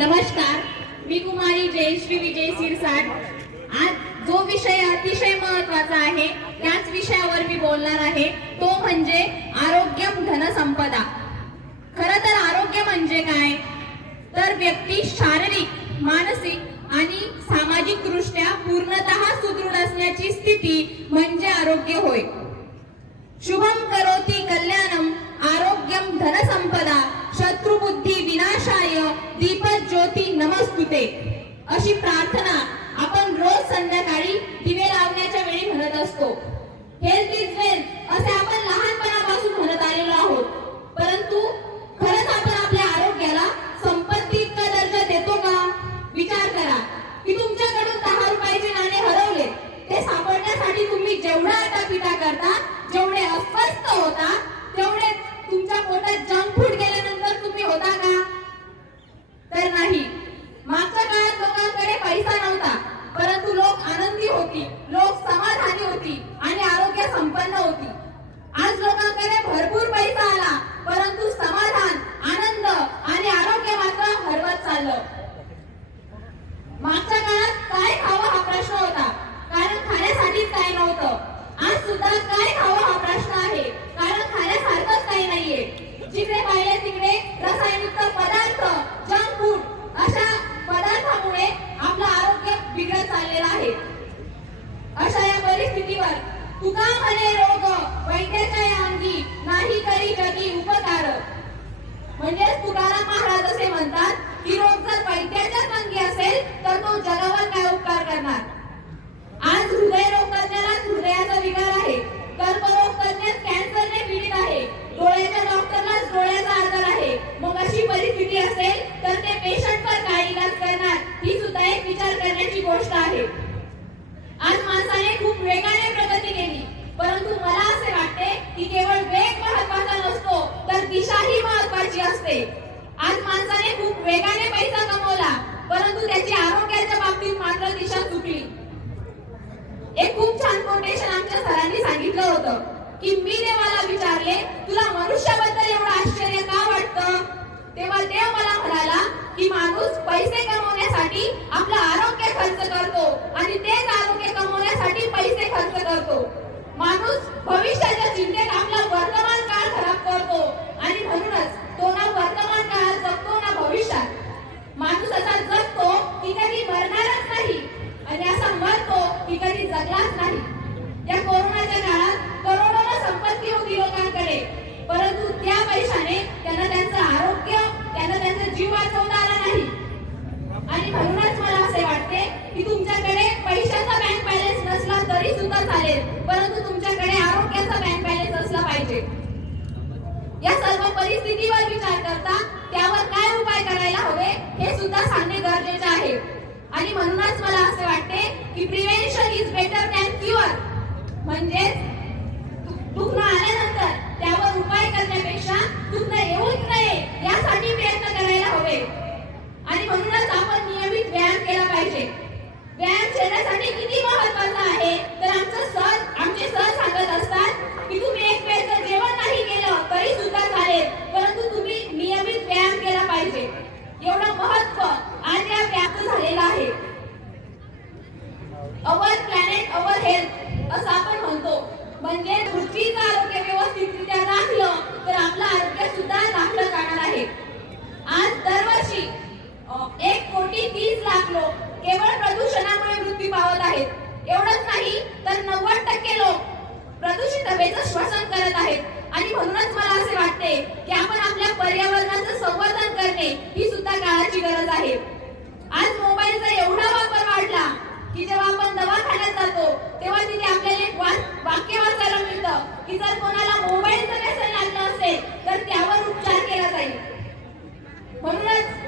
नमस्कार. मी कुमारी जयश्री विजय सिरसाट. आज जो विषय अतिशय महत्त्वाचा आहे त्याच विषयावर मी बोलणार आहे. तो म्हणजे आरोग्यम धनसंपदा खर तर आरोग्य म्हणजे काय? तर व्यक्ती शारीरिक मानसिक आणि सामाजिक दृष्ट्या पूर्णतः सुदृढ असण्याची स्थिती म्हणजे आरोग्य होय. शुभम करोती कल्याणम आरोग्यम धनसंपदा दीपक ज्योती नमस्तुते. अशी प्रार्थना आपण रोज संध्याकाळी दिवे लावण्याच्या वेळी म्हणत असतो. हेल्थ इज वेल्थ असे आपण लहानपणी म्हणत आलेलो आहोत परंतु खरंच आपण आपल्या आरोग्याला संपत्ती इतका दर्जा देतो का विचार करा की तुमच्याकडून दहा रुपयाचे नाणे हरवले ते सापडण्यासाठी तुम्ही जेवढा आटापिटा करता जेवढे अस्वस्थ होता तेवढे तुमच्या पोटात जंक फूड गेल्यानंतर तुम्ही होता का तर नाही मागच्या काळात लोकांकडे पैसा नव्हता परंतु लोक आनंदी होती लोक समाधानी होती आणि आरोग्य संपन्न होती आज लोकांकडे भरपूर पैसा आला परंतु समाधान आनंद आणि आरोग्य मात्र हरवत चाललं मागच्या काळात काय खावं हा प्रश्न होता कारण खाण्यासाठीच काही नव्हतं आज काय खावं हा प्रश्न आहे. कारण खाण्यासारखंच काही नाहीये. जिकडे पाहिले तिकडे रसायनयुक्त पदार्थ जंक फूड अशा पदार्थामुळे आपलं आरोग्य बिघडत चाललेलं आहे. अशा या परिस्थितीवर तुका म्हणे रोग वैद्याच्या या अंगी नाही करी जगी उपकार म्हणजेच तुकाराम महाराज असे म्हणतात की रोग जर वैद्याच्याच अंगी असेल तर तो जगावर काय उपकार करणार आज हृदय रोग तज्ञालाच हृदयाचा विकार आहे कर्करोग तज्ञ कॅन्सरने पीडित आहे डोळ्याच्या डॉक्टरलाच डोळ्याचा आजार आहे मग अशी परिस्थिती असेल तर ते पेशंटवर काय इलाज करणार ही सुद्धा एक विचार करण्याची गोष्ट आहे आज माणसाने खूप वेगाने प्रगती केली परंतु मला असे वाटते की केवळ वेग महत्त्वाचा नसतो तर दिशाही महत्वाची असते. आज माणसाने खूप वेगाने पैसा कमवला परंतु त्याची आरोग्याच्या बाबतीत मात्र दिशा चुकली. एक खूप छान कोटेशन आमच्या सरांनी सांगितलं होतं की मी देवाला विचारले तुला मनुष्याबद्दल एवढं आश्चर्य का वाटतं? तेव्हा देव मला म्हणाला की माणूस पैसे कमवण्यासाठी आपलं आरोग्य खर्च करतो आणि तेच आरोग्य कमवण्यासाठी पैसे खर्च करतो. माणूस भविष्याच्या चिंतेत आपला वर्तमान काळ खराब करतो आणि म्हणूनच तो ना वर्तमान काळात जगतो ना भविष्यात माणूस असा जगतो की कधी मरणारच नाही आणि असा मरतो की कधी जगलाच नाही या कोरोनाच्या काळात करोडोला संपत्ती होती लोकांकडे परंतु त्या पैशाने त्यांना त्यांचं आरोग्य त्यांना त्यांचा जीव वाचवता आला नाही आणि म्हणूनच मला असे वाटते की तुमच्याकडे पैशाचा बँक बॅलन्स नसला तरी सुद्धा चालेल परंतु तुमच्याकडे आरोग्याचा बँक बॅलन्स असला पाहिजे. या सर्व परिस्थितीवर विचार करता त्यावर काय उपाय करायला हवे हे सुद्धा सांगणे गरजेचे आहे. आणि म्हणूनच मला असे वाटते की prevention is better than cure म्हणजेच दुखणं आल्यानंतर त्यावर उपाय करण्यापेक्षा दुखणं येऊच नये यासाठी प्रयत्न करायला हवे आणि म्हणूनच आपण नियमित व्यायाम केला पाहिजे व्यायाम शरीरासाठी किती महत्त्वाचा आहे तर आमचं सर आमचे सर सांगत असतात की तुम्ही एक वेळ जर जेवण नाही केलं तरी सुद्धा चालेल परंतु तुम्ही नियमित व्यायाम केला पाहिजे एवढं महत्त्व आज या व्याप्त झालेलं आहे अवर प्लॅनेट अवर हेल्थ असं आपण म्हणतो. म्हणजे पृथ्वीचं आरोग्य व्यवस्थितरित्या राखलं तर आपलं आरोग्य सुद्धा राखलं जाणार आहे. आज दरवर्षी एक कोटी तीस लाख लोक केवळ प्रदूषणामुळे मृत्यू पावत आहेत. एवढंच नाही तर नव्वद टक्के लोक प्रदूषित हवेचं श्वसन करत आहेत. आणि म्हणूनच मला असे वाटते की आपण आपल्या पर्यावरणाचं संवर्धन करणे ही सुद्धा काळाची गरज आहे. आज मोबाईलचा एवढा वापर वाढला की जेव्हा आपण दवाखान्यात जातो तेव्हा तिथे आपल्याला एक वाक्य वाचायला मिळतं की जर कोणाला मोबाईलचं व्यसन लागलं असेल तर त्यावर उपचार केला जाईल. म्हणूनच